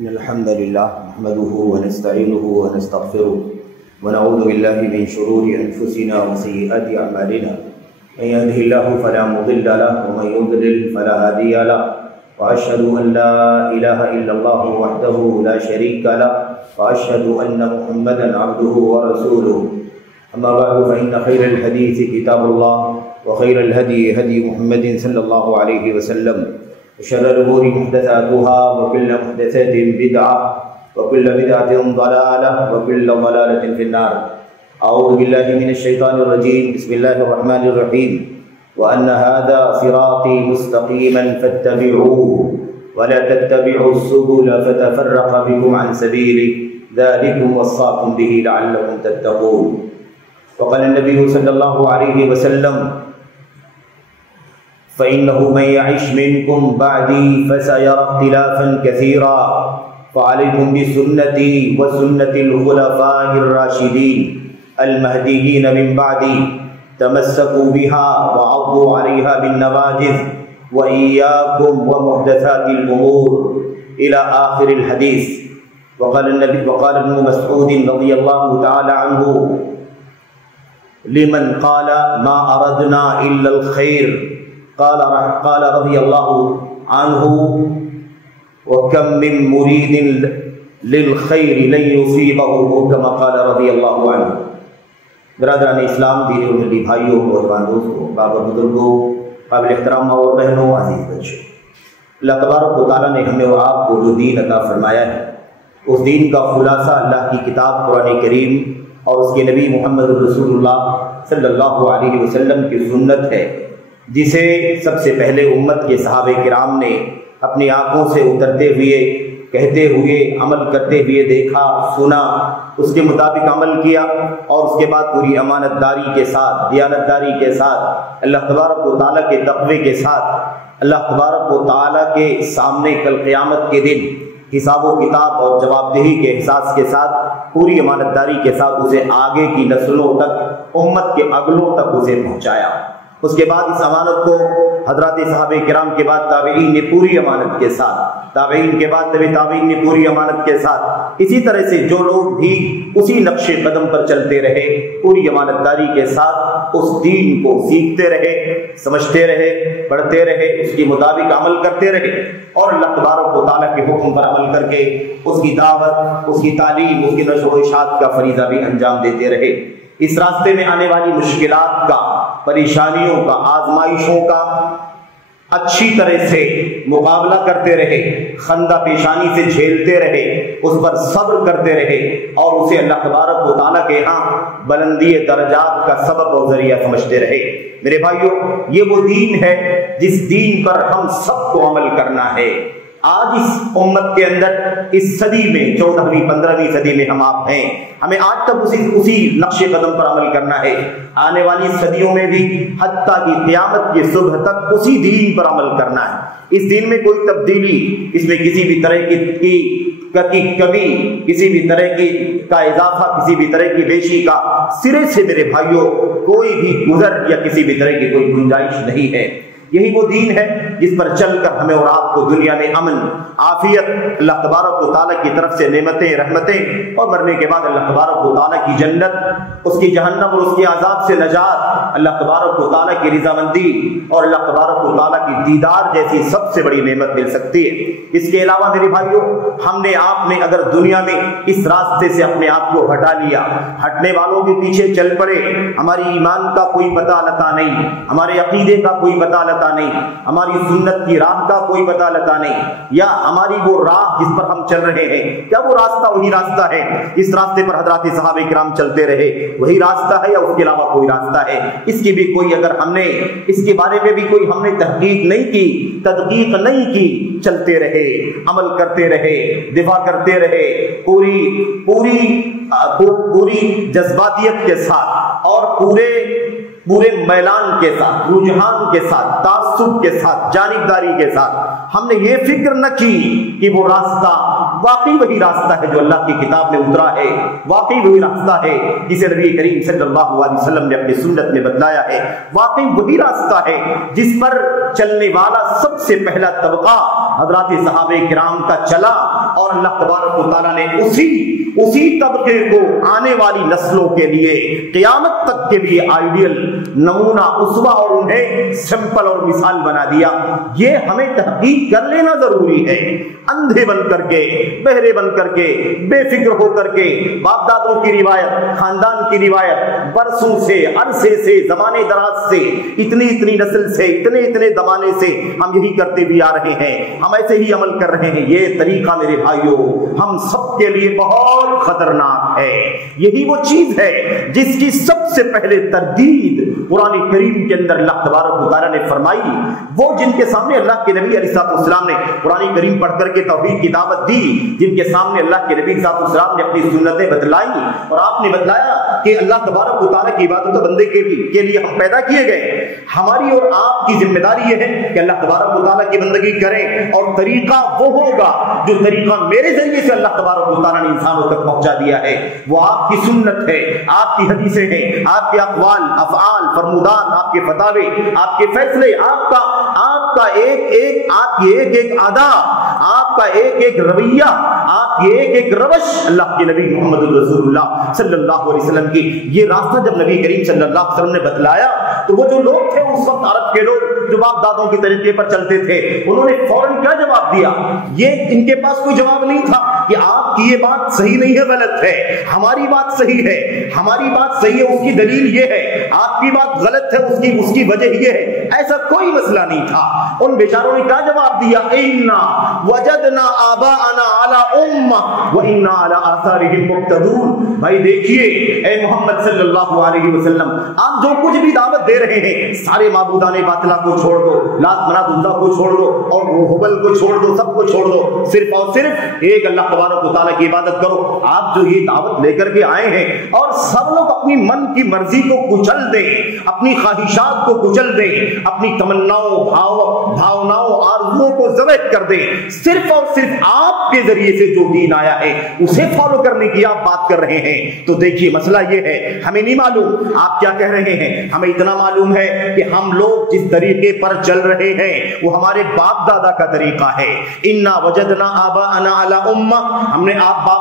إن الحمد لله نحمده ونستعينه ونستغفره ونعوذ بالله من شرور أنفسنا وسيئات أعمالنا من يهده الله فلا مضل له ومن يضلل فلا هادي له وأشهد أن لا إله إلا الله وحده لا شريك له وأشهد أن محمدا عبده ورسوله أما بعد فإن خير الحديث كتاب الله وخير الهدي هدي محمد صلى الله عليه وسلم وشر الأمور محدثاتها وكل محدثة بدعة وكل بدعة ضلالة وكل ضلالة في النار. أعوذ بالله من الشيطان الرجيم. بسم الله الرحمن الرحيم. وأن هذا صراطي مستقيما فاتبعوه ولا تتبعوا السبل فتفرق بكم عن سبيله ذلكم وصاكم به لعلكم تتقون. وقال النبي صلى الله عليه وسلم فإنه من يعش منكم بعدي فسيرى اختلافا كثيرا فعليكم بسنتي وسنة الخلفاء الراشدين المهديين من بعدي تمسكوا بها وعضوا عليها بالنواجذ وإياكم ومحدثات الأمور إلى آخر الحديث. وقال ابن مسعود رضي الله تعالى عنه لمن قال ما أردنا إلا الخير قال رضي الله عنه وكم من مريد للخير لن يصيبه كما قال رضي الله عنه. برادران اسلام، دینی اور ملی بھائیوں، نوجوان دوستوں، بابا بزرگوں، قابل احترام اور بہنوں، عزیز بچوں، اللہ تبارک و تعالیٰ نے ہمیں اور آپ کو جو دین عطا فرمایا ہے، اس دین کا خلاصہ اللہ کی کتاب قرآن کریم اور اس کے نبی محمد رسول اللہ صلی اللہ علیہ وسلم کی سنت ہے، جسے سب سے پہلے امت کے صحابہ کرام نے اپنی آنکھوں سے اترتے ہوئے، کہتے ہوئے، عمل کرتے ہوئے دیکھا، سنا، اس کے مطابق عمل کیا، اور اس کے بعد پوری امانت داری کے ساتھ، دیانت داری کے ساتھ، اللہ تبارک و تعالیٰ کے تقوی کے ساتھ، اللہ تبارک و تعالیٰ کے سامنے کل قیامت کے دن حساب و کتاب اور جواب دہی کے احساس کے ساتھ، پوری امانت داری کے ساتھ اسے آگے کی نسلوں تک، امت کے اگلوں تک اسے پہنچایا. اس کے بعد اس امانت کو حضرات صحابہ کرام کے بعد تابعین نے پوری امانت کے ساتھ، تابعین کے بعد تابعین نے پوری امانت کے ساتھ، اسی طرح سے جو لوگ بھی اسی نقش قدم پر چلتے رہے، پوری امانت داری کے ساتھ اس دین کو سیکھتے رہے، سمجھتے رہے، پڑھتے رہے، اس کے مطابق عمل کرتے رہے، اور اللہ تبارک و تعالیٰ کے حکم پر عمل کر کے اس کی دعوت، اس کی تعلیم، اس کی نشر و اشاعت کا فریضہ بھی انجام دیتے رہے. اس راستے میں آنے والی مشکلات کا، پریشانیوں کا، آزمائشوں کا اچھی طرح سے مقابلہ کرتے رہے، خندہ پیشانی سے جھیلتے رہے، اس پر صبر کرتے رہے، اور اسے اللہ تبارک و تعالیٰ کے ہاں بلندی درجات کا سبب اور ذریعہ سمجھتے رہے. میرے بھائیوں، یہ وہ دین ہے جس دین پر ہم سب کو عمل کرنا ہے. آج اس امت کے اندر، اس صدی میں، 14ویں 15ویں صدی میں ہم آپ ہیں، ہمیں آج تک اسی نقش قدم پر عمل کرنا ہے. آنے والی صدیوں میں بھی، حتیٰ کہ قیامت کی صبح تک اسی دین پر عمل کرنا ہے. اس دین میں کوئی تبدیلی، اس میں کسی بھی طرح کی کمی، کسی بھی طرح کا اضافہ، کسی بھی طرح کی بیشی کا سرے سے میرے بھائیوں کوئی بھی گزر یا کسی بھی طرح کی کوئی گنجائش نہیں ہے. یہی وہ دین ہے جس پر چل کر ہمیں اور آپ کو دنیا میں امن، عافیت، اللہ تبارک و تعالیٰ کی طرف سے نعمتیں، رحمتیں، اور مرنے کے بعد اللہ تبارک و تعالیٰ کی جنت، اس کی جہنم اور اس کے عذاب سے نجات، اللہ تبارک و تعالیٰ کی رضامندی اور اللہ تبارک و تعالیٰ کی دیدار جیسی سب سے بڑی نعمت مل سکتی ہے. اس کے علاوہ میرے بھائیوں، ہم نے آپ نے اگر دنیا میں اس راستے سے اپنے آپ کو ہٹا لیا، ہٹنے والوں کے پیچھے چل پڑے، ہماری ایمان کا کوئی پتہ لتا نہیں، ہمارے عقیدے کا کوئی پتہ لتا نہیں، ہماری سنت کی راہ کا کوئی پتہ لتا نہیں، یا ہماری وہ راہ جس پر ہم چل رہے ہیں، کیا وہ راستہ وہی راستہ ہے؟ اس راستے پر حضرات صحابہ کرام چلتے رہے، وہی راستہ ہے یا اس کے علاوہ کوئی راستہ ہے؟ اس کی بھی کوئی، اگر ہم نے اس کے بارے میں بھی کوئی ہم نے تحقیق نہیں کی، تدقیق نہیں کی، چلتے رہے، عمل کرتے رہے، دفاع کرتے رہے، پوری جذباتیت کے ساتھ اور پورے میلان کے ساتھ، رجحان کے ساتھ، تعصب کے ساتھ، جانبداری کے ساتھ ہم نے یہ فکر نہ کی کہ وہ راستہ واقعی وہی راستہ ہے جو اللہ کی کتاب میں اترا ہے، واقعی وہی راستہ ہے جسے نبی کریم صلی اللہ علیہ وسلم نے اپنی سنت میں بتلایا ہے، واقعی وہی راستہ ہے جس پر چلنے والا سب سے پہلا طبقہ حضرات صحابہ کرام کا چلا، اور اللہ تبارک و تعالیٰ نے اسی طبقے کو آنے والی نسلوں کے لیے قیامت تک کے لیے آئیڈیل، نمونہ، اسوہ اور انہیں سمپل اور مثال بنا دیا۔ یہ ہمیں تحقیق کر لینا ضروری ہے، اندھے بن کر کے، بہرے بن کر کے، بے فکر ہو کر کے باپ دادوں کی روایت، خاندان کی روایت، برسوں سے، عرصے سے، زمانے دراز سے، اتنی نسل سے، اتنے زمانے سے ہم یہی کرتے بھی آ رہے ہیں، ہم ایسے ہی عمل کر رہے ہیں۔ یہ طریقہ میرے بھائیوں ہم سب کے لیے بہت خطرناک ہے۔ یہی وہ چیز ہے جس کی سب سے پہلے تردید قرآن کریم کے اندر اللہ تبارک و تعالیٰ نے فرمائی۔ وہ جن کے سامنے اللہ کے نبی علیہ السلام نے قرآن کریم پڑھ کر کے توحید کی دعوت دی، جن کے سامنے اللہ کے نبی علیہ السلام نے اپنی سنتیں بتلائی، اور آپ نے بتلایا کہ اللہ تبارک و تعالیٰ کی عبادت و بندے کے لیے ہم پیدا کیے گئے۔ ہماری اور آپ کی ذمہ داری یہ ہے کہ اللہ تبارک و تعالیٰ کی بندگی کریں، اور طریقہ وہ ہوگا جو طریقہ میرے ذریعے سے اللہ تبارک و تعالیٰ نے انسانوں تک پہنچا دیا ہے، وہ آپ کی سنت ہے، آپ کی حدیثیں ہیں، آپ کے اقوال، افعال، فرمودات، آپ کے فتاوے، آپ کے فیصلے، آپ کا ایک ادا، آپ کا ایک رویہ، آپ کی ایک روش اللہ کے نبی محمد رسول اللہ صلی اللہ علیہ وسلم کی۔ یہ راستہ جب نبی کریم صلی اللہ علیہ وسلم نے بتلایا تو وہ جو لوگ تھے اس وقت عرب کے لوگ جو باپ دادوں کے طریقے پر چلتے تھے، انہوں نے فوراً کیا جواب دیا؟ یہ ان کے پاس کوئی جواب نہیں تھا کہ آپ کی یہ بات صحیح نہیں ہے، غلط ہے، ہماری بات صحیح ہے، ہماری بات صحیح ہے، اس کی دلیل یہ ہے، آپ کی بات غلط ہے، اس کی وجہ یہ ہے، ایسا کوئی مسئلہ نہیں تھا۔ ان بیچاروں نے کیا جواب دیا؟ اِنَّا وَجَدْنَا آبَاءَنَا عَلَىٰ أُمَّةٍ وَإِنَّا عَلَىٰ آثَارِهِمْ مُقْتَدُونَ۔ بھائی دیکھیے اے محمد صلی اللہ علیہ وسلم، آپ جو کچھ بھی دعوت دے رہے ہیں، سارے معبودان باطلہ کو چھوڑ دو، لات منات عزا کو چھوڑ دو، اور ہبل کو چھوڑ دو، سب کو چھوڑ دو، صرف اور صرف ایک اللہ تبارک و تعالیٰ کی عبادت کرو۔ آپ جو یہ دعوت لے کر کے آئے ہیں، اور سب لوگ اپنی من کی مرضی کو کچل دیں، اپنی خواہشات کو کچل دیں، اپنی تمناؤں، بھاوناؤں، آرزوؤں کو ذبح کر دیں، صرف اور صرف آپ کے ذریعے سے جو دین آیا ہے اسے فالو کرنے کی آپ بات کر رہے ہیں، تو دیکھیے مسئلہ یہ ہے، ہمیں نہیں معلوم آپ کیا کہہ رہے ہیں، ہمیں اتنا معلوم ہے کہ ہم لوگ جس طریقے پر چل رہے ہیں وہ ہمارے باپ دادا کا طریقہ ہے۔ اِنَّا وَجَدْنَا آبَاءَنَا عَلَىٰ أُمَّةٍ، ہم نے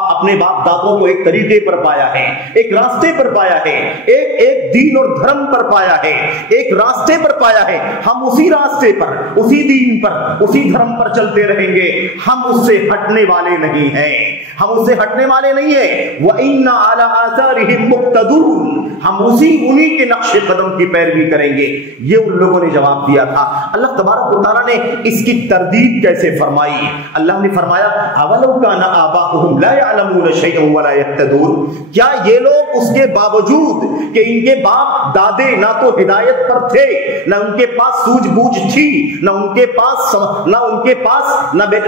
اپنے باپ دادوں کو ایک طریقے پر پایا ہے، ایک راستے پر پایا ہے، ایک دین اور دھرم پر پایا ہے، ایک راستے پر پایا ہے، ہم اسی راستے پر، اسی دین پر، اسی دھرم پر چلتے رہیں گے، ہم اس سے ہٹنے والے نہیں ہیں، ہم اس سے ہٹنے والے نہیں ہیں۔ وَإِنَّا عَلَىٰ آثَارِهِمْ مُقْتَدُونَ، ہم انہی کے نقش قدم کی پیروی کریں گے۔ یہ ان لوگوں نے جواب دیا تھا۔ اللہ تبارک و تعالیٰ نے اس کی تردید کیسے فرمائی؟ اللہ نے فرمایا اَوَلَوْ كَانَ آبَاؤُهُمْ لَا يَعْلَمُونَ شَيْئًا وَلَا يَهْتَدُونَ، کیا یہ لوگ اس کے باوجود کہ ان کے باپ دادے نہ تو ہدایت پر تھے، نہ ان کے پاس سوجھ بوجھ تھی، نہ ان کے پاس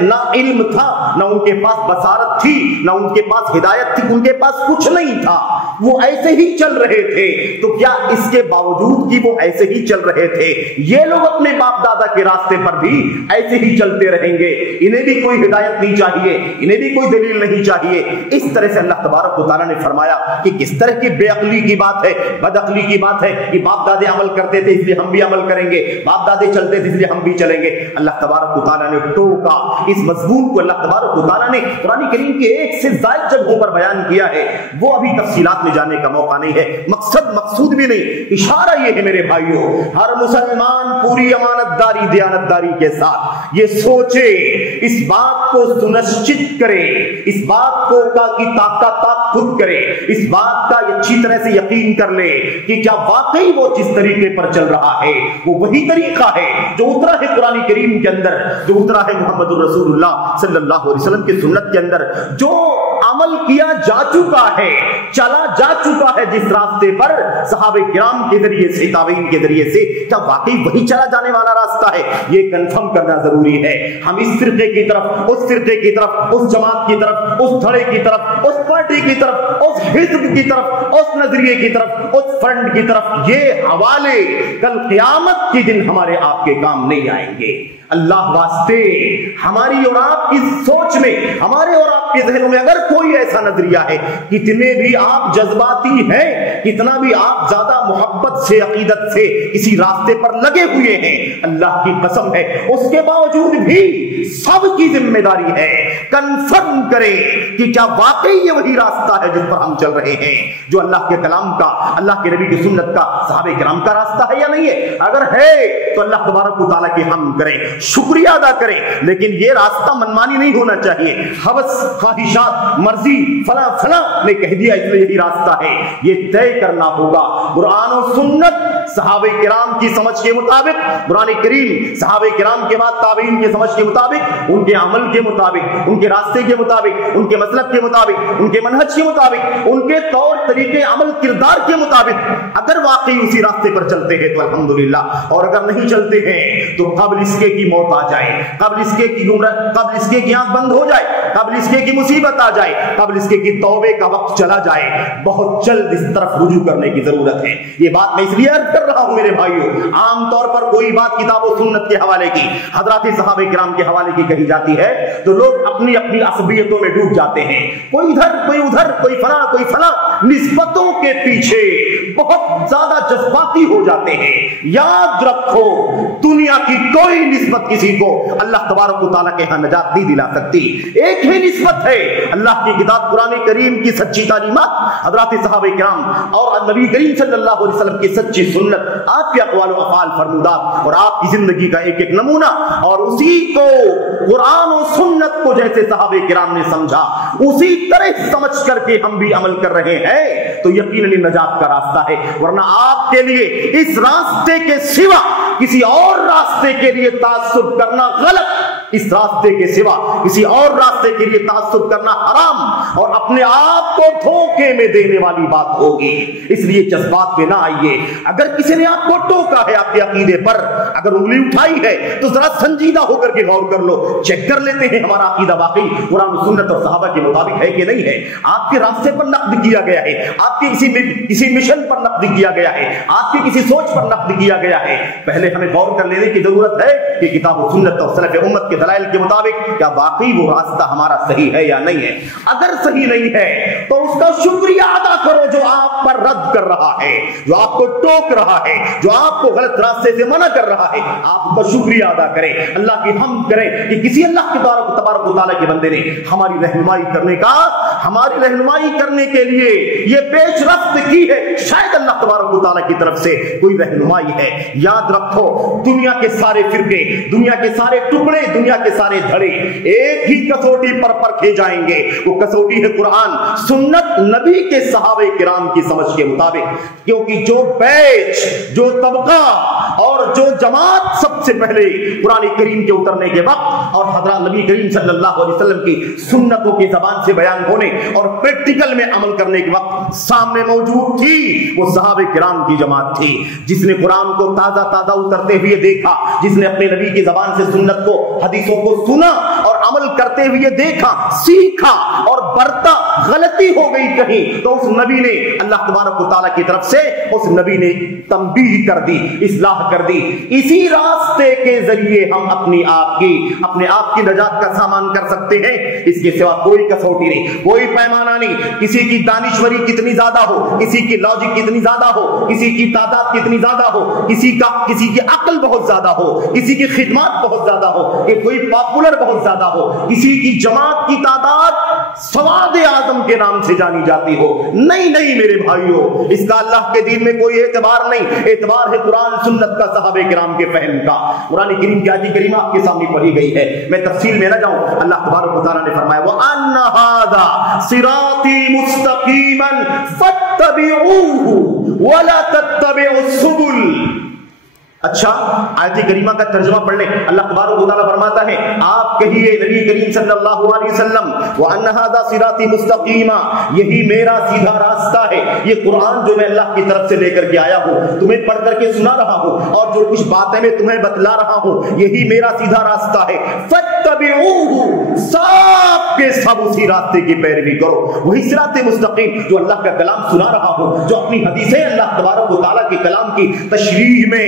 نہ علم تھا، نہ ان کے پاس بصارت تھی، نہ ان کے پاس ہدایت تھی، ان کے پاس کچھ نہیں تھا، وہ ایسے ہی چل رہے تھے، تو کیا اس کے باوجود کہ وہ ایسے ہی چل رہے تھے یہ لوگ اپنے باپ دادا کے راستے پر بھی ایسے ہی چلتے رہیں گے؟ انہیں بھی کوئی ہدایت نہیں چاہیے، انہیں بھی کوئی دلیل نہیں چاہیے۔ اس طرح سے اللہ تبارک و تعالیٰ نے فرمایا کہ کس طرح کی بے عقلی کی بات ہے، بد عقلی کی بات ہے کہ باپ دادے عمل کرتے تھے اس لیے ہم بھی عمل کریں گے، باپ دادے چلتے تھے اس لیے ہم بھی چلیں گے۔ اللہ تبارک و تعالیٰ نے ٹوکا اس مضمون کو، اللہ تبارک و تعالیٰ نے قرآن کریم کے ایک سے زائد جگہوں پر بیان کیا ہے، وہ ابھی تفصیلات میں جانے کا موقع نہیں ہے، مقصود بھی نہیں، اشارہ یہ ہے میرے بھائیوں، ہر مسلمان پوری امانت داری، دیانت داری کے ساتھ یہ سوچے، اس بات کو سنشچت کرے، اس بات کو کی تاکید کرے، اس بات کا اچھی طرح سے یقین کر لے کہ کیا واقعی وہ جس طریقے پر چل رہا ہے وہ وہی طریقہ ہے جو اترا ہے قرآن کریم کے اندر، جو اترا ہے محمد رسول اللہ صلی اللہ علیہ وسلم کی سنت کے اندر، جو عمل کیا جا چکا ہے، چلا جا چکا ہے جس راستے پر صحابہ کرام کے ذریعے سے، تابعین کے ذریعے سے، کیا واقعی وہی چلا جانے والا راستہ ہے؟ یہ کنفرم کرنا ضروری ہے۔ ہم اس فرقے کی طرف، اس فرقے کی طرف، اس جماعت کی طرف، اس دھڑے کی طرف، اس پارٹی کی طرف، اس حزب کی طرف، اس نظریے کی طرف، اس فرنٹ کی طرف، یہ حوالے کل قیامت کے دن ہمارے آپ کے کام نہیں آئیں گے۔ اللہ واسطے ہماری اور آپ کی سوچ میں، ہمارے اور آپ کے ذہنوں میں اگر کوئی ایسا نظریہ ہے، کتنے بھی آپ جذباتی ہیں، کتنا بھی آپ زیادہ محبت سے، عقیدت سے کسی راستے پر لگے ہوئے ہیں، اللہ کی قسم ہے اس کے باوجود بھی سب کی ذمہ داری ہے کنفرم کریں کہ کیا واقعی یہ وہی راستہ ہے جس پر ہم چل رہے ہیں، جو اللہ کے کلام کا، اللہ کے نبی کی سنت کا، صحابہ کرام کا راستہ ہے یا نہیں ہے۔ اگر ہے تو اللہ تبارک و تعالیٰ کی حمد کریں، شکریہ ادا کریں، لیکن یہ راستہ منمانی نہیں ہونا چاہیے، ہوس، خواہشات، مرضی، فلاں فلاں نے کہہ دیا اس لیے یہی راستہ ہے۔ یہ طے کرنا ہوگا قرآن و سنت صحابہ کرام کی سمجھ کے مطابق، قرآن کریم صحابہ کرام کے بعد تابعین کی سمجھ کے مطابق، ان کے عمل کے مطابق، ان کے راستے کے مطابق، ان کے مسلک کے مطابق، ان کے منہج کے مطابق، ان کے طور طریقے عمل کردار کے مطابق اگر واقعی اسی راستے پر چلتے ہیں تو الحمدللہ، اور اگر نہیں چلتے ہیں تو قبل اس کے کی موت آ جائے، قبل اس کے کی قبل اس کے کی آنکھ بند ہو جائے، قبل اس کے کی مصیبت آ جائے، قبل اس کے کی توبے کا وقت چلا جائے، بہت جلد اس طرف رجوع کرنے کی ضرورت ہے۔ یہ بات میں اس لیے عرض کر رہا ہوں میرے بھائیوں، عام طور پر کوئی بات کتاب و سنت کے حوالے کی، حضرات صحابہ کرام کے حوالے کی کہی جاتی ہے تو لوگ اپنی اپنی عصبیتوں میں ڈوب جاتے ہیں، کوئی ادھر کوئی ادھر، کوئی فلاں کوئی فلاں، نسبتوں کے پیچھے بہت زیادہ جذباتی ہو جاتے ہیں۔ یاد رکھو دنیا کی کوئی نسبت کسی کو اللہ تبارک و تعالیٰ کے ہاں نجات نہیں دلا سکتی، ایک ہی نسبت ہے اللہ کی کتاب قرآن کریم کی سچی تعلیمات، حضرات صحابہ کرام اور نبی کریم صلی اللہ علیہ وسلم کی سچی سنت، آپ کے اقوال و افعال فرمودات اور آپ کی زندگی کا ایک ایک نمونہ، اور اسی کو قرآن و سنت کو جیسے صحابہ کرام نے سمجھا اسی طرح سمجھ کر کے ہم بھی عمل کر رہے ہیں تو یقیناً نجات کا راستہ ہے، ورنہ آپ کے لیے اس راستے کے سوا کسی اور راستے کے لیے تعصب کرنا غلط، اس راستے کے سوا کسی اور راستے کے لیے تعصب کرنا حرام اور اپنے آپ کو دھوکے میں دینے والی بات ہوگی۔ اس لیے جذبات میں نہ آئیے، اگر کسی نے آپ کو ٹوکا ہے آپ کے عقیدے پر، اگر انگلی اٹھائی ہے تو ذرا سنجیدہ ہو کر کے غور کر لو، چیک کر لیتے ہیں ہمارا عقیدہ واقعی قرآن و سنت اور صحابہ کے مطابق ہے کہ نہیں ہے، آپ کے راستے پر نقد کیا گیا ہے، آپ کے کسی مشن پر نقد کیا گیا ہے، آپ کی کسی سوچ پر نقد کیا گیا ہے، پہلے ہمیں غور کر لینے کی ضرورت ہے کہ کتاب و سنت اور سلف امت کے دلائل کے مطابق کیا واقعی وہ راستہ ہمارا صحیح ہے یا نہیں ہے۔ اگر صحیح نہیں ہے تو اس کا شکریہ ادا کرو جو آپ پر رد کر رہا ہے، جو آپ کو ٹوک رہا ہے، جو آپ کو غلط راستے سے منع کر رہا ہے، آپ کا شکریہ ادا کریں، اللہ کی حمد کریں کہ کسی اللہ کے تبارک و تعالیٰ کے بندے نے ہماری رہنمائی کرنے کے لیے یہ پیش رفت کی ہے، شاید اللہ تبارک و تعالیٰ کی طرف سے کوئی رہنمائی ہے۔ یاد رکھو دنیا کے سارے فرقے، دنیا کے سارے ٹکڑے، دنیا کے سارے دھڑے ایک ہی کسوٹی پر پرکھے جائیں گے، وہ کسوٹی ہے قرآن سنت نبی کے صحابہ کرام کی سمجھ کے مطابق، کیونکہ جو بیچ، جو طبقہ اور جو جماعت سب سے پہلے قرآن کریم کے اترنے کے وقت اور حضرت نبی کریم صلی اللہ علیہ وسلم کی سنتوں کی زبان سے بیان ہونے اور پریکٹیکل میں عمل کرنے کے وقت سامنے موجود تھی، وہ صحابہ کرام کی جماعت تھی، جس نے قرآن کو تازہ تازہ اترتے ہوئے دیکھا، جس نے اپنے نبی کی زبان سے سنت کو، حدیثوں کو سنا اور عمل کرتے ہوئے دیکھا، سیکھا اور برتا، غلطی ہو گئی کہیں تو اس نبی نے اللہ تبارک و تعالیٰ کی طرف سے اس نبی نے تنبیہ کر دی، اصلاح کر دی۔ اسی راستے کے ذریعے ہم اپنے آپ کی نجات کا سامان کر سکتے ہیں، اس کے سوا کوئی کسوٹی نہیں، کوئی پیمانہ نہیں، کسی کی دانشوری کتنی زیادہ ہو، کسی کی لاجک کتنی زیادہ ہو، کسی کی تعداد کتنی زیادہ ہو، کسی کی عقل بہت زیادہ ہو، کسی کی خدمات بہت زیادہ ہو، کہ کوئی پاپولر بہت زیادہ ہو، کسی کی جماعت کی تعداد سواد اعظم کے نام سے جانی جاتی ہو، نہیں میرے بھائیوں، اس کا اللہ کے دین میں کوئی اعتبار نہیں، اعتبار ہے قرآن سنت کا، صحابہ کرام کے فہم کا۔ قرآن کریم کی آیت کریمہ آپ کے سامنے پڑھی گئی ہے، میں تفصیل میں نہ جاؤں، اللہ تبارک و تعالیٰ نے فرمایا وَأَنَّ هَذَا صِرَاطِي مُسْتَقِيمًا فَاتَّبِعُوهُ وَلَا تَتَّبِعُوا السُّبُلَ۔ اچھا آیت کریمہ کا ترجمہ پڑھ لیں، اللہ تبارک و تعالیٰ فرماتا ہے آپ کہیے نبی کریم صلی اللہ علیہ وسلم وَأَنَّ هَذَا صِرَاطِي مُسْتَقِيمًا، یہی میرا سیدھا راستہ ہے، یہ قرآن جو میں اللہ کی طرف سے لے کر کے آیا ہوں، تمہیں پڑھ کر کے سنا رہا ہوں اور جو کچھ باتیں میں تمہیں بتلا رہا ہوں، یہی میرا سیدھا راستہ ہے، فَاتَّبِعُوهُ، سب کے سب اسی راستے کی پیروی کرو، وہی صراط مستقیم جو اللہ کا کلام سنا رہا ہوں، جو اپنی حدیثیں اللہ تبارک و تعالیٰ کے کلام کی تشریح میں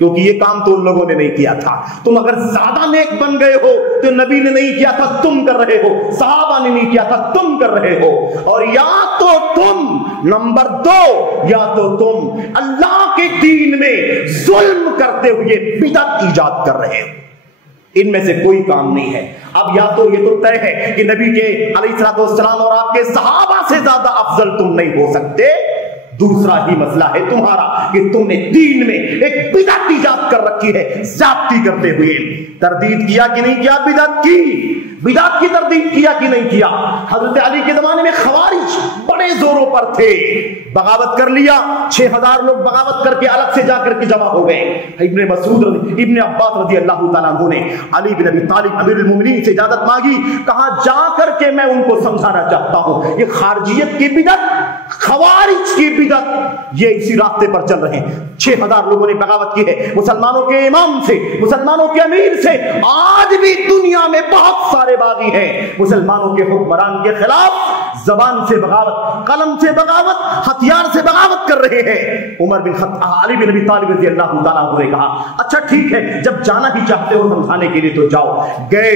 کیونکہ یہ کام تو ان لوگوں نے نہیں کیا تھا. تم اگر زیادہ نیک بن گئے ہو تو نبی نے نہیں کیا تھا تم کر رہے ہو, صحابہ نے نہیں کیا تھا تم کر رہے ہو. اور یا تو تم نمبر 2 یا تو تم اللہ کے دین میں ظلم کرتے ہوئے بدعت ایجاد کر رہے ہو. ان میں سے کوئی کام نہیں ہے. اب یا تو یہ تو طے ہے کہ نبی کے علیہ الصلوۃ والسلام اور آپ کے صحابہ سے زیادہ افضل تم نہیں ہو سکتے. دوسرا ہی مسئلہ ہے تمہارا کہ تم نے دین میں ایک بدعت ایجاد کر رکھی ہے زیادتی کرتے ہوئے. تردید کیا کہ نہیں کیا بدعت کی؟ بدعت کی تردید کیا کہ نہیں کیا؟ حضرت علی کے زمانے میں خوارج بڑے زوروں پر تھے, بغاوت کر لیا, 6000 لوگ بغاوت کر کے الگ سے جا کر کے جمع ہو گئے. ابن مسعود ابن عباس رضی اللہ تعالیٰ عنہ نے علی بن ابی طالب امیر المومنین سے اجازت مانگی, کہا جا کر کے میں ان کو سمجھانا چاہتا ہوں یہ خارجیت کی بدعت, خوارج کی بدعت, یہ اسی راستے پر چل رہے ہیں. 6000 لوگوں نے بغاوت کی ہے مسلمانوں کے امام سے, مسلمانوں کے امیر سے. آج بھی دنیا میں بہت سارے باغی ہیں مسلمانوں کے حکمران کے خلاف زبان سے بغاوت, قلم سے بغاوت, ہتھیار سے بغاوت کر رہے ہیں. عمر بن خطاب علی بن ابی طالب رضی اللہ تعالیٰ عنہ نے کہا اچھا ٹھیک ہے جب جانا ہی چاہتے ہو سمجھانے کے لیے تو جاؤ. گئے,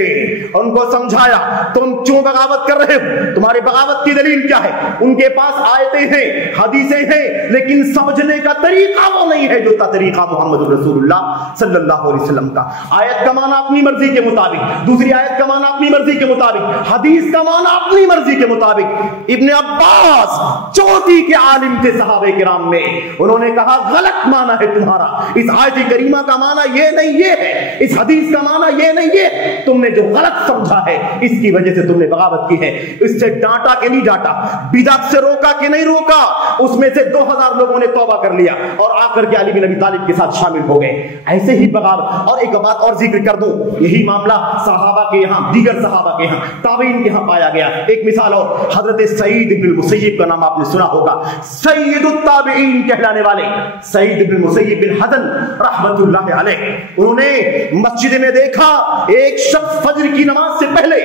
ان کو سمجھایا تم کیوں بغاوت کر رہے ہو, تمہارے بغاوت کی دلیل کیا ہے. ان کے پاس آیتیں ہیں, حدیثیں ہیں, لیکن سمجھنے کا طریقہ وہ نہیں ہے جو طریقہ محمد رسول اللہ صلی اللہ علیہ وسلم کا. آیت کا معنی اپنی مرضی کے مطابق, دوسری آیت کا معنی اپنی مرضی کے مطابق, حدیث کا معنی اپنی مرضی کے مطابق. ابن عباس چوٹی کے عالم تھے صحابہ کرام میں, انہوں نے کہا غلط معنی ہے تمہارا, اس آیت کریمہ کا معنی یہ نہیں یہ ہے, اس حدیث کا معنی یہ نہیں یہ, تم نے جو غلط سمجھا ہے اس کی وجہ سے تم نے بغاوت کی ہے. اس سے ڈانٹا کہ نہیں ڈانٹا, بدعت سے روکا کہ نہیں روکا. اس میں سے 2000 لوگوں نے توبہ کر لیا اور آ کر کے علی بن ابی طالب کے ساتھ شامل ہو گئے. ایسے ہی بغاوت. اور ایک بات اور ذکر کر دوں, یہی معاملہ صحابہ کے یہاں, دیگر صحابہ کے یہاں, تابعین کے یہاں پایا گیا. ایک مثال اور, حضرت سعید بن المسیب کا نام آپ نے سنا ہوگا, سید التابعین کہلانے والے سعید بن المسیب بن حزن رحمت اللہ علیہ. انہوں نے مسجد میں دیکھا ایک شخص فجر کی نماز سے پہلے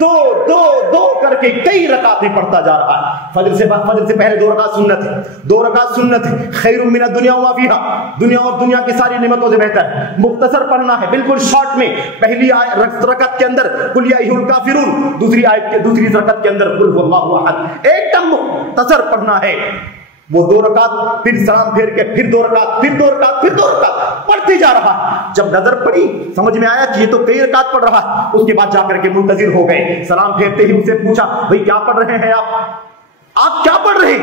دو دو دو کر کے کئی رکعتیں پڑھتا جا رہا ہے. فجر سے پہلے 2 رکعت سنت ہے, 2 رکعت سنت ہے. خیر من الدنیا وما فیہا, دنیا اور دنیا کی ساری نعمتوں سے بہتر ہے. مختصر پڑھنا ہے بالکل شارٹ میں. پہلی رکعت کے اندر قل یا ایھا الکافرون, دوسری رکعت کے اندر قل هو اللہ احد. ایک دم مختصر پڑھنا ہے. وہ 2 رکعت, پھر سلام پھیر کے پھر 2 رکعت, پھر 2 رکعت, پھر 2 رکعت پڑھتے جا رہا ہے. جب نظر پڑی سمجھ میں آیا کہ یہ تو کئی رکعت پڑھ رہا ہے. اس کے بعد جا کر کے منتظر ہو گئے. سلام پھیرتے ہی ان سے پوچھا بھئی کیا پڑھ رہے ہیں آپ کیا پڑھ رہے ہیں؟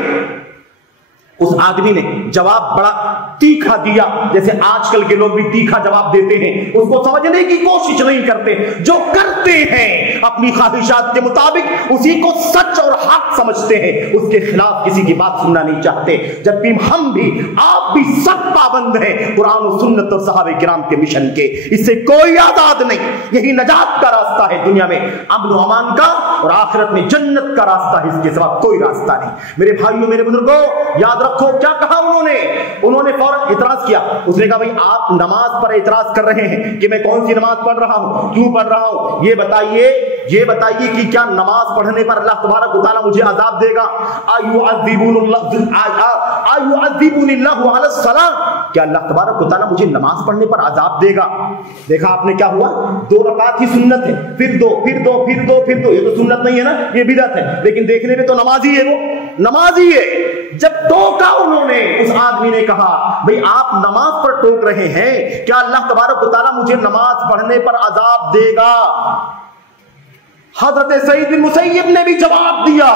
اس آدمی نے جواب بڑا تیکھا دیا, جیسے آج کل کے لوگ بھی تیکھا جواب دیتے ہیں, اس کو سمجھنے کی کوشش نہیں کرتے. جو کرتے ہیں اپنی خواہشات کے مطابق اسی کو سچ اور حق سمجھتے ہیں, اس کے خلاف کسی کی بات سننا نہیں چاہتے. جبکہ ہم بھی آپ بھی سب پابند ہیں قرآن و سنت اور صحابہ کرام کے مشن کے. اس سے کوئی آزاد نہیں. یہی نجات کا راستہ ہے, دنیا میں امن و امان کا اور آخرت میں جنت کا راستہ ہے, اس کے سوا کوئی راستہ نہیں. میرے بھائیوں میرے بزرگوں یاد رکھو کیا کہا انہوں نے فوراً اعتراض کیا. اس نے کہا بھئی آپ نماز پر اعتراض کر رہے ہیں کہ میں کون سی نماز پڑھ رہا ہوں, کیوں پڑھ رہا ہوں, یہ بتائیے کہ کیا نماز پڑھنے پر اللہ تبارک و تعالیٰ مجھے عذاب دے گا؟ ایعذبنی اللہ علی الصلاۃ, کیا اللہ تبارک و تعالیٰ مجھے نماز پڑھنے پر عذاب دے گا؟ دیکھا آپ نے کیا ہوا, 2 رکعت ہی سنت ہے, پھر دو. یہ تو سنت نہیں ہے نا, یہ بدعت ہے, لیکن دیکھنے میں تو نمازی ہے, وہ نمازی ہے. جب ٹوکا انہوں نے, اس آدمی نے کہا بھئی آپ نماز پر ٹوک رہے ہیں, کیا اللہ تبارک و تعالیٰ مجھے نماز پڑھنے پر عذاب دے گا؟ حضرت سعید بن مسیب نے بھی جواب دیا,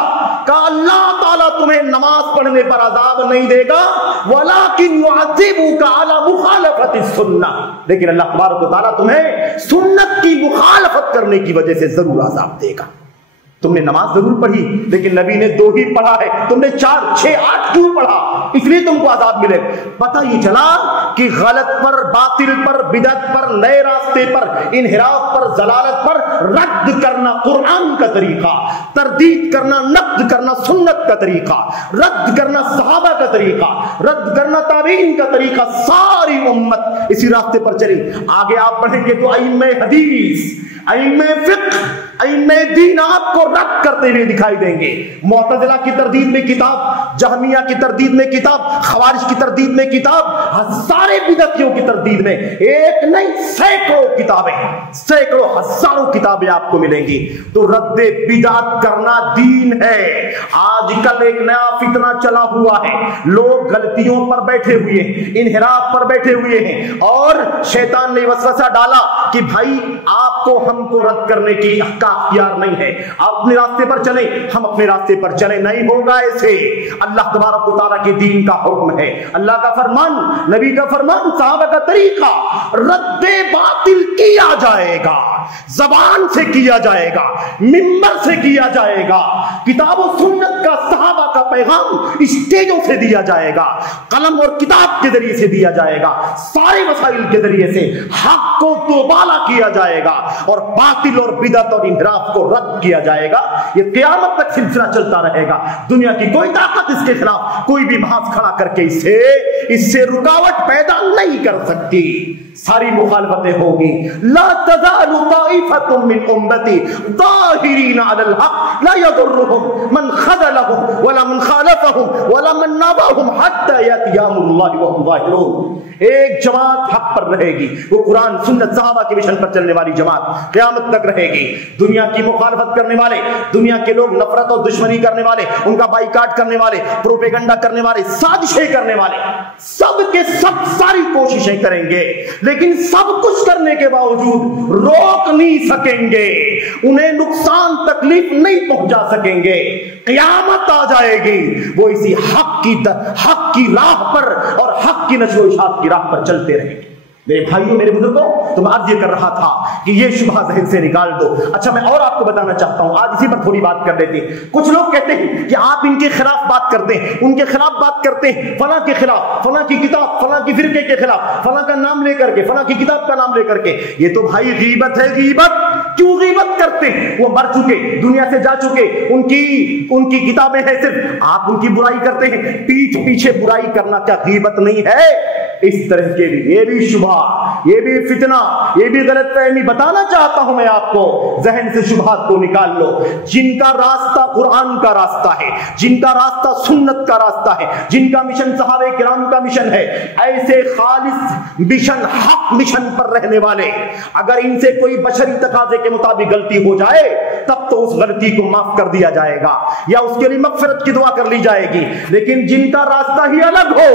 کہا اللہ تعالیٰ تمہیں نماز پڑھنے پر عذاب نہیں دے گا, ولیکن یعذبک علی مخالفت السنہ, لیکن اللہ تبارک و تعالیٰ تمہیں سنت کی مخالفت کرنے کی وجہ سے ضرور عذاب دے گا. تم نے نماز ضرور پڑھی لیکن نبی نے 2 ہی پڑھا ہے, تم نے 4 6 8 کیوں پڑھا؟ اس لیے تم کو عذاب ملے. پتہ یہ چلا کہ غلط پر, باطل پر, بدعت پر, نئے راستے پر, انحراف پر, ضلالت پر رد کرنا قرآن کا طریقہ, تردید کرنا, نقد کرنا سنت کا طریقہ, رد کرنا صحابہ کا طریقہ, رد کرنا تابعین کا طریقہ. ساری امت اسی راستے پر چلی. آگے آپ پڑھیں گے تو ائمہ حدیث, ائمہ فقہ, ائمہ دین آپ کو رد کرتے ہوئے دکھائی دیں گے۔ معتزلہ کی تردید میں کتاب، جہمیہ کی تردید میں کتاب، خوارج کی تردید میں کتاب، ہزارے بدعتیوں کی تردید میں ایک نہیں سینکڑوں کتابیں، سینکڑوں ہزاروں کتابیں آپ کو ملیں گی۔ تو رد بدعت کرنا دین ہے۔ آج کل ایک نیا فتنہ چلا ہوا ہے، لوگ غلطیوں پر بیٹھے ہوئے ہیں، انحراف پر بیٹھے ہوئے ہیں، اور شیطان نے وسوسہ ڈالا کہ بھائی آپ کو ہم کو رد کرنے کی اختیار نہیں ہے، آپ اپنے راستے پر چلیں، ہم اپنے راستے پر چلیں۔ نہیں ہوگا ایسے۔ اللہ تبارک و تعالیٰ کے دین کا حکم ہے، اللہ کا فرمان، نبی کا فرمان، صحابہ کا طریقہ، رد باطل کیا جائے گا، زبان سے کیا جائے گا، منبر سے کیا جائے گا، کتاب و سنت کا، صحابہ کا پیغام اسٹیجوں سے دیا جائے گا، قلم اور کتاب کے ذریعے سے دیا جائے گا، سارے وسائل کے ذریعے سے حق کو دوبالا کیا جائے گا، اور باطل اور بدعت اور انحراف کو رد کیا جائے گا۔ یہ قیامت تک سلسلہ چلتا رہے گا۔ دنیا کی کوئی طاقت اس کے خلاف کوئی بھی بحث کھڑا کر کے اس سے رکاوٹ پیدا نہیں کر سکتی۔ ساری مخالفتیں ہوگی۔ لا تزال طائفة من امتی ظاہرین علی الحق لا يضرهم من خذلهم ولا من خالفهم ولا من نابهم حتى يأتي امر الله وهم ظاہرون۔ ایک جماعت حق پر رہے گی، وہ قرآن سنت صحابہ کے مشن پر چلنے والی جماعت قیامت تک رہے گی۔ دنیا کی مخالفت کرنے والے، دنیا کے لوگ نفرت اور دشمنی کرنے والے، ان کا بائیکاٹ کرنے والے، پروپیگنڈا کرنے والے، سازشیں کرنے والے، سب کے سب ساری کوششیں کریں گے، لیکن سب کچھ کرنے کے باوجود روک نہیں سکیں گے، انہیں نقصان تکلیف نہیں پہنچا سکیں گے۔ قیامت آ جائے گی، وہ اسی حق کی راہ پر اور حق کی نشر و اشاعت کی راہ پر چلتے رہیں گے۔ میرے بھائیوں، میرے بزرگوں، تو میں عرض یہ کر رہا تھا کہ یہ شبہ ذہن سے نکال دو۔ اچھا، میں اور آپ کو بتانا چاہتا ہوں، آج اسی پر تھوڑی بات کر لیتے ہیں۔ کچھ لوگ کہتے ہیں کہ آپ ان کے خلاف بات کرتے ہیں، ان کے خلاف بات کرتے ہیں، فلاں کے خلاف، فلاں کی کتاب، فلاں کی فرقے کے خلاف، فلاں کا نام لے کر کے، فلاں کی کتاب کا نام لے کر کے۔ یہ تو بھائی غیبت ہے۔ غیبت کیوں غیبت کرتے ہیں؟ وہ مر چکے، دنیا سے جا چکے، ان کی کتابیں ہیں صرف، آپ ان کی برائی کرتے ہیں۔ پیٹھ پیچھے برائی کرنا کیا غیبت نہیں ہے؟ اس طرح کے بھی، یہ بھی شبہ، یہ بھی فتنہ، یہ بھی غلط فہمی بتانا چاہتا ہوں میں آپ کو۔ ذہن سے شبہات کو نکال لو۔ جن کا راستہ قرآن کا راستہ ہے، جن کا راستہ سنت کا راستہ ہے، جن کا مشن صحابہ کرام کا مشن ہے، ایسے خالص مشن، حق مشن پر رہنے والے، اگر ان سے کوئی بشری تقاضے کے مطابق غلطی ہو جائے تب تو اس غلطی کو معاف کر دیا جائے گا یا اس کے لیے مغفرت کی دعا کر لی جائے گی۔ لیکن جن کا راستہ ہی الگ ہو،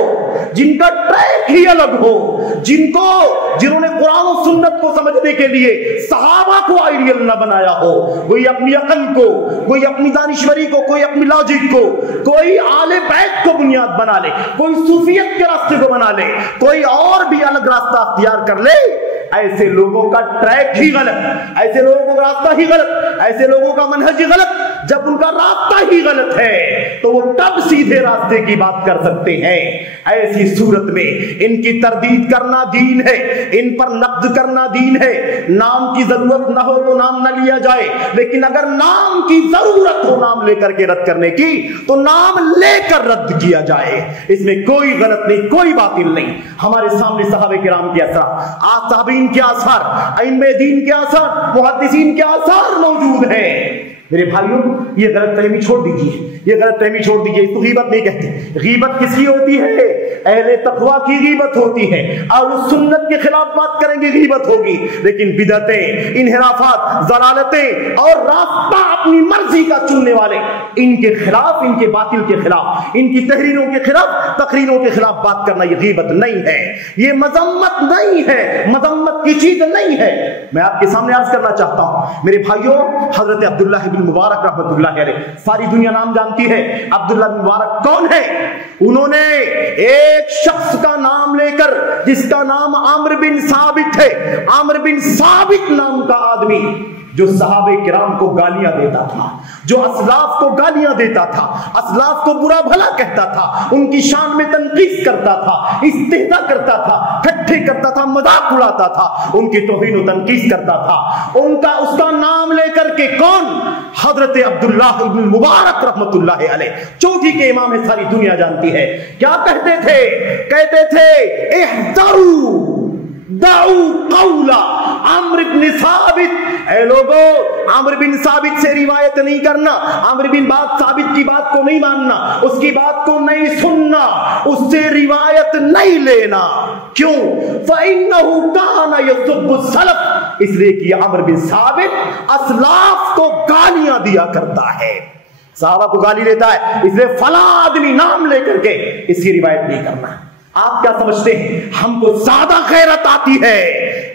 جن کا ٹریک ہی الگ ہو، جنہوں نے قرآن و سنت کو سمجھنے کے لیے صحابہ کو آئیڈیل نہ بنایا ہو، کوئی اپنی عقل کو، کوئی اپنی دانشوری کو، کوئی اپنی لاجک کو، کوئی آل بیت کو بنیاد بنا لے، کوئی صوفیت کے راستے کو بنا لے، کوئی اور بھی الگ راستہ اختیار کر لے، ایسے لوگوں کا ٹریک ہی غلط، ایسے لوگوں کا راستہ ہی غلط، ایسے لوگوں کا منہج ہی غلط۔ جب ان کا راستہ ہی غلط ہے تو وہ تب سیدھے راستے کی بات کر سکتے ہیں۔ ایسی صورت میں ان کی تردید کرنا دین ہے، ان پر نقد کرنا دین ہے۔ نام کی ضرورت نہ ہو تو نام نہ لیا جائے، لیکن اگر نام کی ضرورت ہو نام لے کر کے رد کرنے کی تو نام لے کر رد کیا جائے۔ اس میں کوئی غلط نہیں، کوئی باطل نہیں۔ ہمارے سامنے صحابہ کرام کے اثرات، صحابین کے آثار، ائمہ دین کے آثار، محدثین کے آثار موجود ہیں۔ میرے بھائیوں، یہ غلط فہمی چھوڑ دیجیے، یہ غلط فہمی چھوڑ دیجیے۔ اس کو غیبت نہیں کہتے۔ غیبت کس کی ہوتی ہے؟ اہل تقویٰ کی غیبت ہوتی ہے۔ اور اس سنت کے خلاف بات کریں گے غیبت ہوگی، لیکن بدعتیں، انحرافات، ضلالتیں اور راستہ اپنی مرضی کا چننے والے، ان کے خلاف، ان کے باطل کے خلاف، ان کی تحریروں کے خلاف، تقریروں کے خلاف بات کرنا یہ غیبت نہیں ہے، یہ مذمت نہیں ہے، مذمت کی چیز نہیں ہے۔ میں آپ کے سامنے عرض کرنا چاہتا ہوں میرے بھائیوں، حضرت عبداللہ بن مبارک رحمۃ اللہ علیہ، ساری دنیا نام جانتی ہے۔ عبداللہ بن مبارک کون ہے؟ انہوں نے ایک شخص کا نام لے کر، جس کا نام عامر بن ثابت ہے، عامر بن ثابت نام کا آدمی، جو صحابہ کرام کو گالیاں دیتا تھا، جو اسلاف کو گالیاں دیتا تھا، اسلاف کو برا بھلا کہتا تھا، ان کی شان میں تنقیص کرتا تھا، استہزاء کرتا تھا، ٹھٹھے کرتا تھا، مذاق اڑاتا تھا، ان کی توہین و تنقیص کرتا تھا، اس کا نام لے کر کے کون؟ حضرت عبداللہ ابن مبارک رحمت اللہ علیہ، چوٹی کے امام ہے، ساری دنیا جانتی ہے۔ کیا کہتے تھے؟ کہتے تھے احذروا دعوا قول عمرو بن ثابت اے لوگو عمرو بن ثابت سے روایت نہیں کرنا، عمرو بن ثابت کی بات کو نہیں ماننا، اس کی بات کو نہیں سننا، اس سے روایت نہیں لینا۔ کیوں؟ فَإِنَّهُ كَانَ يَسُبُّ السَّلَفَ، اس لیے کہ عمرو بن ثابت اسلاف کو گالیاں دیا کرتا ہے، صحابہ کو گالی دیتا ہے، اس لیے فلاں آدمی نام لے کر کے اس کی روایت نہیں کرنا۔ آپ کیا سمجھتے ہیں ہم کو زیادہ غیرت آتی ہے؟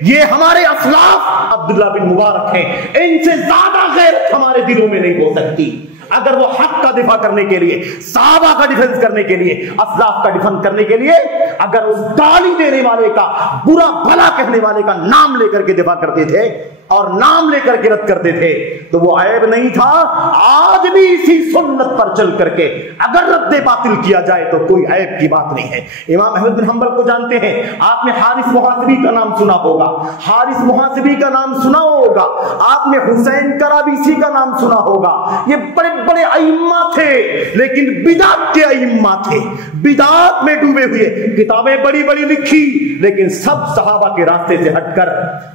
یہ ہمارے اسلاف عبداللہ بن مبارک ہیں، ان سے زیادہ غیرت ہمارے دلوں میں نہیں ہو سکتی۔ اگر وہ حق کا دفاع کرنے کے لیے، صحابہ کا ڈیفنس کرنے کے لیے، اسلاف کا ڈیفنس کرنے کے لیے اگر اس گالی دینے والے کا، برا بھلا کہنے والے کا نام لے کر کے دفاع کرتے تھے اور نام لے کر کے رد کرتے تھے تو وہ عیب نہیں تھا۔ آج بھی اسی سنت پر چل کر کے اگر رد باطل کیا جائے تو کوئی عیب کی بات نہیں ہے۔ امام احمد بن حنبل کو جانتے ہیں، آپ نے حارث محاسبی کا نام سنا ہوگا، حارث محاسبی کا نام سنا ہوگا، آپ نے حسین کرابیسی کا نام سنا ہوگا۔ یہ بڑے بڑے ائمہ تھے لیکن بدعت کے ائمہ تھے، بدعت میں ڈوبے ہوئے، کتابیں بڑی بڑی لکھی لیکن سب صحابہ کے راستے سے ہٹ کر۔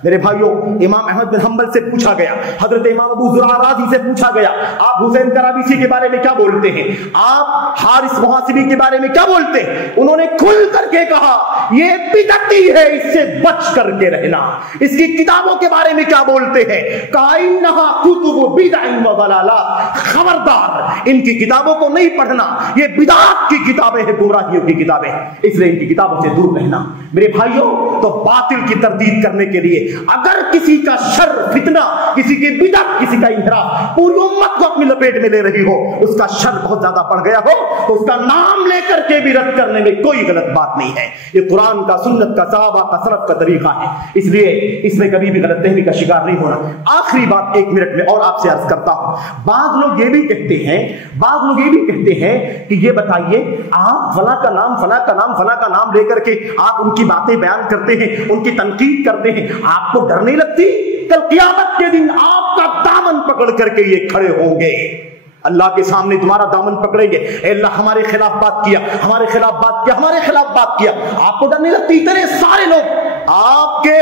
میرے بھائیوں، امام احمد بن حنبل سے پوچھا گیا، حضرت امام ابو زرعہ رازی سے پوچھا گیا، آپ حسین کرابیسی کے بارے میں کیا بولتے ہیں؟ آپ حارث محاسبی کے بارے میں کیا بولتے ہیں؟ انہوں نے کھل کر کے کہا یہ بدعتی ہے، اس سے بچ کر کے رہنا۔ اس کی کتابوں کے بارے میں کیا بولتے ہیں؟ کہا انہا کتب بدع و ضلالات، خبردار ان کی کتابوں کو نہیں پڑھنا، یہ بدعات کی کتابیں ہیں، گمراہیوں کی کتابیں، اس لیے ان کی کتابوں سے دور رہنا۔ میرے بھائیوں، تو باطل کی تردید کرنے کے لیے اگر کسی کا شر، فتنہ، کسی کی بدعت، کسی کا انحراف پوری امت کو اپنی لپیٹ میں لے رہی ہو، اس کا شر بہت زیادہ بڑھ گیا ہو تو اس کا نام لے کر کے بھی رد کرنے میں کوئی غلط بات نہیں ہے۔ یہ قرآن کا، سنت کا، صحابہ کا، سلف کا طریقہ ہے، اس لیے اس میں کبھی بھی غلط فہمی کا شکار نہیں ہونا۔ آخری بات 1 منٹ میں اور آپ سے عرض کرتا ہوں، بعض لوگ یہ بھی کہتے ہیں کہ یہ بتائیے آپ فلاں کا نام، فلاں کا نام، فلاں کا نام لے کر کے آپ ان کی باتیں بیان کرتے ہیں، ان کی تنقید کرتے ہیں، آپ کو ڈر نہیں لگتی کل قیامت کے دن آپ کا دامن پکڑ کر کے یہ کھڑے ہوں گے، اللہ کے سامنے تمہارا دامن پکڑیں گے، اے اللہ ہمارے خلاف بات کیا، ہمارے خلاف بات کیا، ہمارے خلاف بات کیا، آپ کو ڈر نہیں لگتی؟ اتنے سارے لوگ آپ کے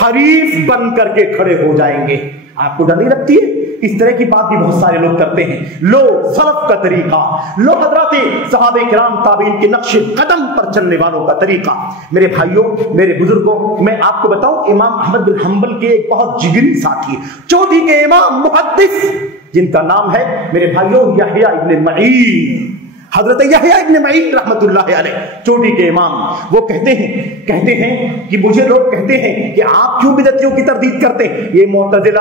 حریف بن کر کے کھڑے ہو جائیں گے، آپ کو ڈر نہیں لگتی ہے؟ اس طرح کی بات بھی بہت سارے لوگ کرتے ہیں۔ لو سلف کا طریقہ، لو حضرات صحابہ کرام تابعین کے نقش قدم پر چلنے والوں کا طریقہ۔ میرے بھائیوں، میرے بزرگوں، میں آپ کو بتاؤں امام احمد بن حنبل کے ایک بہت جگری ساتھی، چوٹی کے امام محدث جن کا نام ہے میرے بھائیوں یحییٰ ابن معین، حضرت یحییٰ ابن معین رحمت اللہ علیہ، چوٹی کے امام، وہ کہتے ہیں کہ مجھے لوگ کہتے ہیں کہ آپ کیوں بدعتیوں کی تردید کرتے ہیں؟ یہ معتزلہ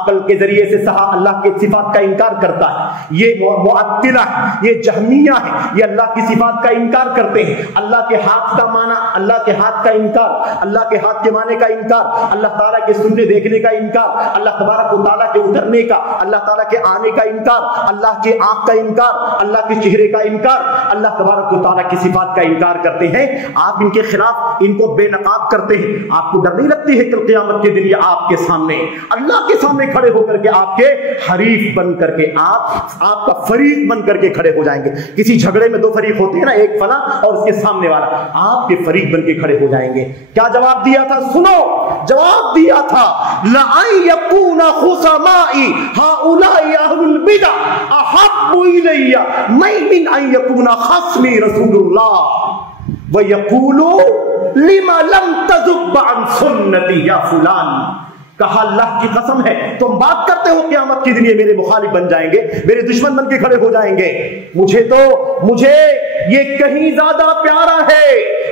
عقل کے ذریعے سے اللہ کے صفات کا انکار کرتا ہے، یہ معطلہ ہے، یہ جہمیہ ہے، یہ اللہ کی صفات کا انکار کرتے ہیں، اللہ کے ہاتھ کا معنی، اللہ کے ہاتھ کا انکار، اللہ کے ہاتھ کے معنی کا انکار، اللہ تعالیٰ کے سننے دیکھنے کا انکار، اللہ تبارک و تعالیٰ کے اترنے کا، اللہ تعالیٰ کے آنے کا انکار، اللہ کے آنکھ کا انکار، اللہ کے چہرے کا انکار، اللہ تبارک و تعالیٰ کی صفات کا انکار کرتے ہیں۔ آپ ان کے خلاف ان کو بے نقاب کرتے ہیں، آپ کو ڈر نہیں لگتی ہے کہ قیامت کے دن یہ آپ کے سامنے، اللہ کے سامنے کھڑے ہو کر کے آپ کے حریف بن کر کے، آپ کا فریق بن کر کے کھڑے ہو جائیں گے؟ کسی جھگڑے میں 2 فریق ہوتے ہیں نا، ایک فلاں اور اس کے سامنے والا، آپ کے فریق بن کے کھڑے ہو جائیں گے۔ کیا جواب دیا تھا؟ سنو، جواب دیا تھا لَأَن يَكُونَ خُصَمَائِي هَؤُلَاءِ أَهْلُ الْبِدْعِ أَحَبُّ إِلَيَّ مِنْ أَن يَكُونَ خَصْمِي رَسُولُ اللَّهِ وَيَقُولُوا لِمَ لَمْ تَذُبَّ عَنْ سُنَّتِي يَا فُلَانِ۔ کہا اللہ کی قسم ہے تم بات کرتے ہو قیامت کے دن یہ میرے مخالف بن جائیں گے، میرے دشمن بن کے کھڑے ہو جائیں گے، مجھے یہ کہیں زیادہ پیارا ہے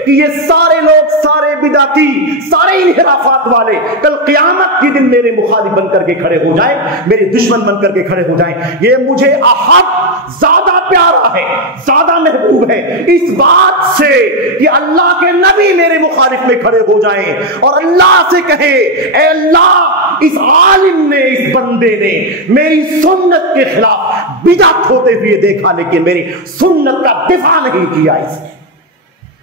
کہ یہ سارے لوگ، سارے بدعتی، سارے انحرافات والے کل قیامت کے دن میرے مخالف بن کر کے کھڑے ہو جائیں، میرے دشمن بن کر کے کھڑے ہو جائیں۔ یہ مجھے احب، زیادہ پیارا ہے، زیادہ محبوب ہے اس بات سے کہ اللہ کے نبی میرے مخالف میں کھڑے ہو جائیں اور اللہ سے کہے اے اللہ اس عالم نے، اس بندے نے میری سنت کے خلاف بدعت ہوتے ہوئے دیکھا لیکن میری سنت کا دفاع نہیں کیا اس نے۔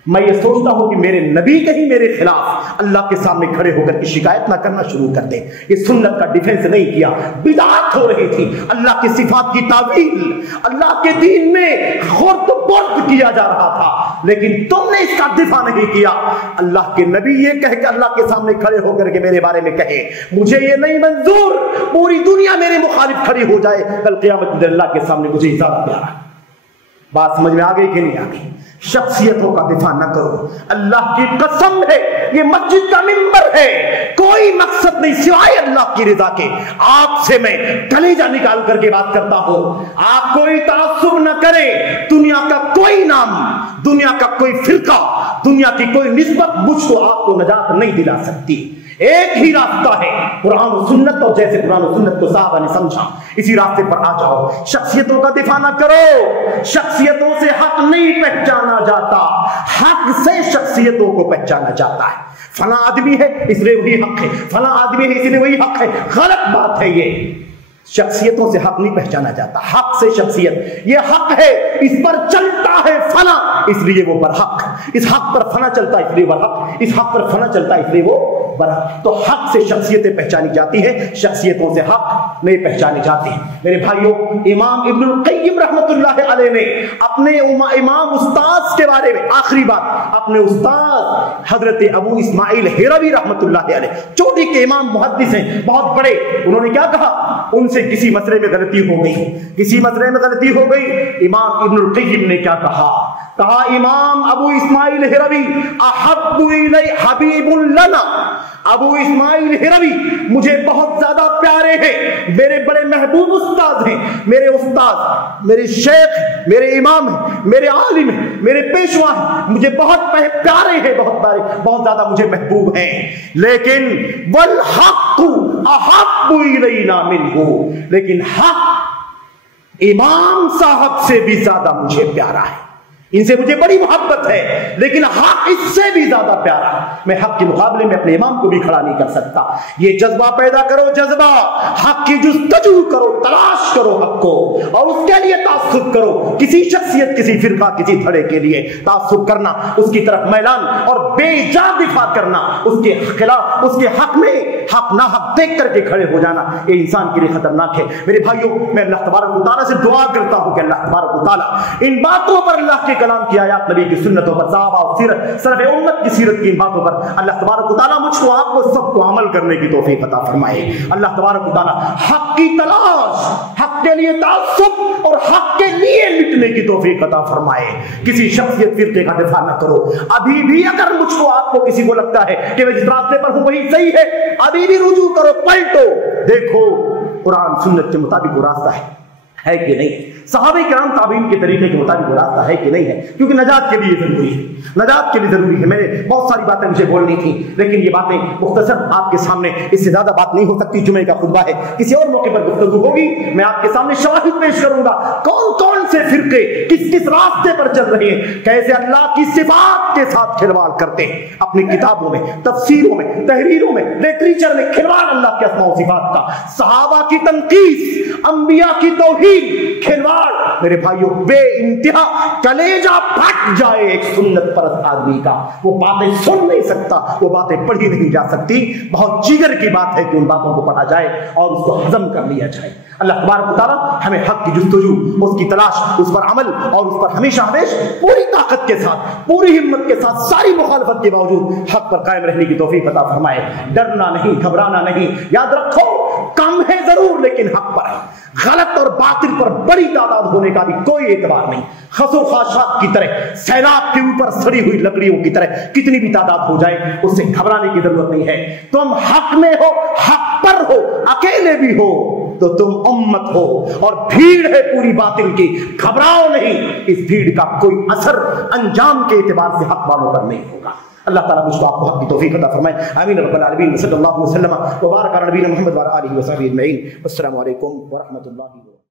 میں یہ سوچتا ہوں کہ میرے نبی کہیں میرے خلاف اللہ کے سامنے کھڑے ہو کر کے شکایت نہ کرنا شروع کر دیں. یہ سنت کا ڈیفنس نہیں کیا، بدعت ہو رہی تھی، اللہ کی صفات کی تعویل اللہ کے دین میں خرد برد کیا جا رہا تھا، لیکن تم نے اس کا دفاع نہیں کیا. اللہ کے نبی یہ کہہ کے اللہ کے سامنے کھڑے ہو کر کے میرے بارے میں کہے مجھے یہ نہیں منظور پوری دنیا میرے مخالف کھڑی ہو جائے کل قیامت میں اللہ کے سامنے مجھے زیادہ پیارا. بات سمجھ میں آ گئی کہ نہیں آ گئی؟ شخصیتوں کا دفاع نہ کرو، اللہ کی قسم ہے یہ مسجد کا منبر ہے، کوئی مقصد نہیں سوائے اللہ کی رضا کے. آپ سے میں کلیجہ نکال کر کے بات کرتا ہوں، آپ کوئی تعصب نہ کریں. دنیا کا کوئی نام، دنیا کا کوئی فرقہ، دنیا کی کوئی نسبت مجھ کو آپ کو نجات نہیں دلا سکتی. ایک ہی راستہ ہے قرآن و سنت، اور جیسے قرآن و سنت کو صحابہ نے سمجھا اسی راستے پر آ جاؤ. شخصیتوں کا دفاع نہ کرو، شخصیتوں سے حق نہیں پہچانا جاتا، حق سے شخصیتوں کو پہچانا جاتا ہے. فلاں آدمی ہے اس لیے وہی حق ہے، فلاں آدمی ہے اس لیے وہی حق ہے. غلط بات ہے یہ. شخصیتوں سے حق نہیں پہچانا جاتا، حق سے شخصیت. یہ حق ہے اس پر چلتا ہے فلاں اس لیے وہ برحق، اس حق پر فلاں چلتا ہے اس لیے برحق، اس حق پر فلاں چلتا ہے اس لیے وہ برحق. تو حق سے شخصیتیں پہچانی جاتی ہیں، شخصیتوں سے حق نہیں پہچانی جاتی. میرے بھائیوں، امام ابن القیم رحمۃ اللہ علیہ نے اپنے امام استاذ کے بارے میں آخری بات، اپنے استاذ حضرت ابو اسماعیل ہیروی رحمۃ اللہ علیہ، چوٹی کے امام محدث ہیں بہت بڑے، انہوں نے کیا کہا؟ ان سے کسی مسئلے میں غلطی ہو گئی، کسی مسئلے میں غلطی ہو گئی. امام ابن القیم نے کیا کہا؟ کہا امام ابو اسماعیل ہیروی احب الی حبیب لنا، ابو اسماعیل ہیروی مجھے بہت زیادہ پیارے ہیں، میرے بڑے محبوب استاد ہیں، میرے استاد، میرے شیخ، میرے امام ہیں، میرے عالم ہیں، میرے پیشوا ہیں، مجھے بہت پیارے ہیں، بہت زیادہ مجھے محبوب ہیں. لیکن والحق احب الینا منہ، لیکن حق امام صاحب سے بھی زیادہ مجھے پیارا ہے. ان سے مجھے بڑی محبت ہے لیکن حق اس سے بھی زیادہ پیارا ہے. میں حق کے مقابلے میں اپنے امام کو بھی کھڑا نہیں کر سکتا. یہ جذبہ پیدا کرو، جذبہ حق کی جستجو کرو، تلاش کرو حق کو، اور اس کے لیے تعصب کرو. کسی شخصیت، کسی فرقہ، کسی دھڑے کے لیے تعصب کرنا، اس کی طرف میلان اور بے جا دفاع کرنا، اس کے خلاف، اس کے حق میں حق نہ حق دیکھ کر کے کھڑے ہو جانا، یہ انسان کے لیے خطرناک ہے. میرے بھائیوں، میں اللہ تبارک و تعالیٰ سے دعا کرتا ہوں کہ اللہ تبارک و تعالیٰ ان باتوں پر، اللہ کے کلام کی آیات، نبی کی سنتوں پر، صحابہ اور سیرت، سلف امت کی سیرت کی ان باتوں پر اللہ تبارک و تعالیٰ مجھ کو، آپ کو، سب کو عمل کرنے کی توفیق عطا فرمائے. اللہ تبارک و تعالیٰ حق کی تلاش، حق کے لیے تعصب اور حق کے لیے مٹنے کی توفیق عطا فرمائے. کسی شخصیت فرقے کا دفاع نہ کرو. ابھی بھی اگر مجھ کو، آپ کو، کسی کو لگتا ہے کہ میں جس راستے پر ہوں وہی صحیح ہے، ابھی بھی رجوع کرو، پلٹو، دیکھو قرآن سنت کے مطابق وہ راستہ ہے کہ نہیں، صحابہ کرام تابعین کے طریقے کے مطابق وہ راستہ ہے کہ نہیں ہے. کیونکہ نجات کے لیے ضروری ہے، نجات کے لیے ضروری ہے. میں نے بہت ساری باتیں مجھے بولنی تھی، لیکن یہ باتیں مختصر آپ کے سامنے، اس سے زیادہ بات نہیں ہو سکتی. جمعے کا خطبہ ہے، کسی اور موقع پر گفتگو ہوگی. میں آپ کے سامنے شواہد پیش کروں گا، کون کون سے فرقے کس کس راستے پر چل رہے ہیں، کیسے اللہ کی صفات کے ساتھ کھلواڑ کرتے ہیں. اپنی کتابوں میں، تفسیروں میں، تحریروں میں، لٹریچر میں کھلواڑ اللہ کے اسماء و صفات کا، صحابہ کی تنقیص، انبیاء کی توہین، کھلواڑ. میرے بھائیوں، بے انتہا کلیجہ پھٹ جائے ایک سنت پرست آدمی کا. وہ باتیں سن نہیں سکتا، وہ باتیں پڑھی نہیں جا سکتی. بہت جگر کی بات ہے کہ ان باتوں کو پڑھا جائے اور اس کو ہضم کر لیا جائے. اللہ تبارک و تعالیٰ ہمیں حق کی جستجو، اس کی تلاش، اس پر عمل اور اس پر ہمیشہ پوری طاقت کے ساتھ، پوری ہمت کے ساتھ، ساری مخالفت کے باوجود حق پر قائم رہنے کی توفیق عطا فرمائے. ڈرنا نہیں، گھبرانا نہیں. یاد رکھو، کم ہے ضرور لیکن حق پر ہے. غلط اور باطل پر بڑی تعداد ہونے کا بھی کوئی اعتبار نہیں. خسو خاشاک کی طرح، سیلاب کے اوپر سڑی ہوئی لکڑیوں کی طرح کتنی بھی تعداد ہو جائے، اس سے گھبرانے کی ضرورت نہیں ہے. تم حق میں ہو، حق پر ہو، اکیلے بھی ہو تو تم امت ہو، اور بھیڑ ہے پوری باطل کی. گھبراؤ نہیں، اس بھیڑ کا کوئی اثر انجام کے اعتبار سے حق والوں پر نہیں ہوگا. اللہ تعالیٰ مجھ کو آپ کو حق کی توفیق عطا فرمائے. آمین رب العالمین. صلی اللہ علیہ وسلم وبارک علی نبینا محمد وعلی آلہ وصحبہ اجمعین. السلام علیکم ورحمۃ اللہ.